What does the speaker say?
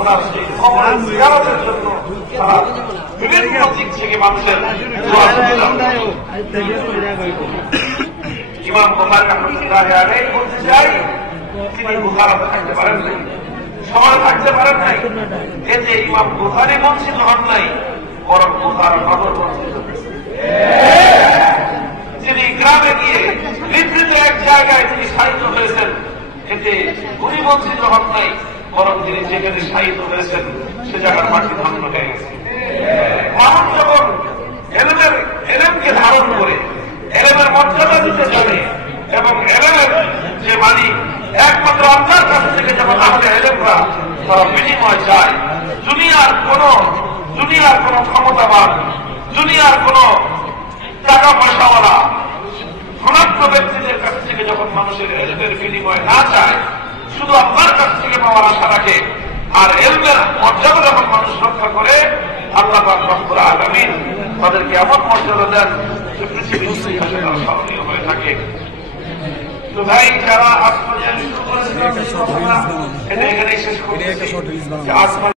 ওনার সেই খবর জিয়ারতের জন্য তারা বিভিন্ন দিক থেকে মানুষের ইমাম বুখারী রাহমাতুল্লাহি আলাইহি বলতে চাই, তিনি বুখারাতে থাকতে পারেন নাই, সবাই থাকতে পারেন নাই। এতে ইমাম বুখারী বঞ্চিত হন নাই, বরং বুখারা নগর বঞ্চিত হয়েছে। তিনি গ্রামে গিয়ে নিভৃত এক জায়গায় তিনি শায়িত হয়েছেন, এতে উনি বঞ্চিত হন নাই, বরং তিনি যেখানে শায়িত হয়েছেন সে জায়গার মাটি ধ্বংস হয়ে গেছে। মানুষ যখন এলেমকে ধারণ করে এলেমের মর্যাদা দিতে জানে এবং এলেমের যে মালিক একমাত্র আল্লাহর কাছ থেকে যখন আমাদের এলেমরা তারা বিনিময় চায়, দুনিয়ার কোন ক্ষমতাবান, দুনিয়ার কোন টাকা পয়সাওয়ালা ধনাত্ম ব্যক্তিদের কাছ থেকে যখন মানুষের এলমের বিনিময় না চায়, শুধু আল্লাহর কাছ থেকে পাওয়ার আশা রাখে, আর এলমের মর্যাদা যখন মানুষ রক্ষা করে, আল্লাহ পাক রব্বুল আলামিন তাদেরকে এমন মর্যাদা দেন যে পৃথিবীর ইতিহাসে তারা স্মরণীয় হয়ে থাকে। তো ভাই, যারা আজ পর্যন্ত এটা এখানেই শেষ করছি।